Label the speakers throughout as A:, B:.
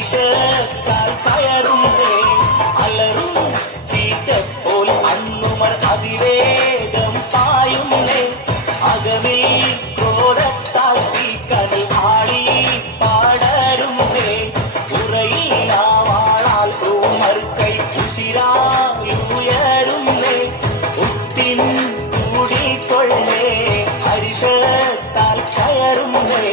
A: പരിശത്താൽ കയറുന്നേ അലറും ചീറ്റപ്പോൾ അന്നുമർ അതിവേഗം പായുന്നേ. അകമിൽ ക്രോധത്താൽ തീക്കനിൽ ആടി പാടരുന്നേ. ഉറയിൽ ആ വാളാൽ ഊമർ കൈ ഉശിരാലുയരുന്നേ ഉത്തിൻ കൂടിക്കൊള്ളേ ഹരിശത്താൽ കയറുന്നേ.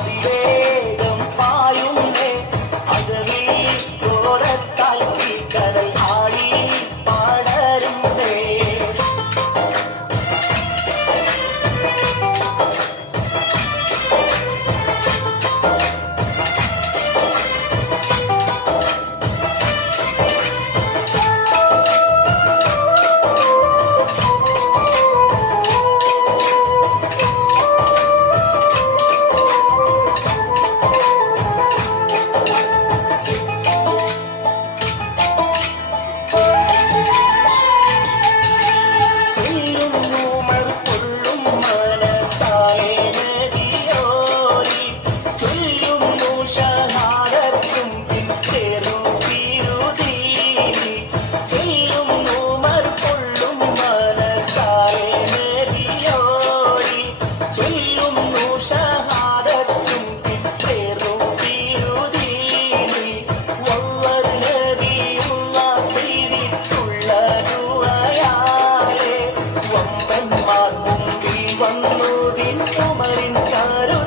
A: അന്നുമർ ಯಾರೋ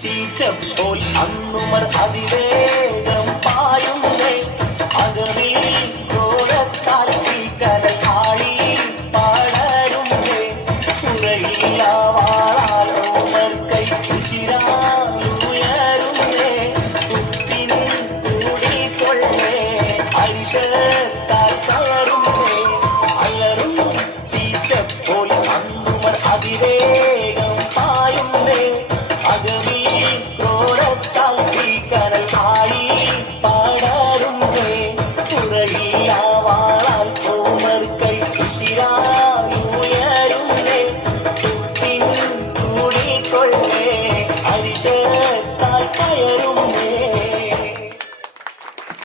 A: ചീറ്റപ്പോൾ അന്നുമർ അതിവേഗം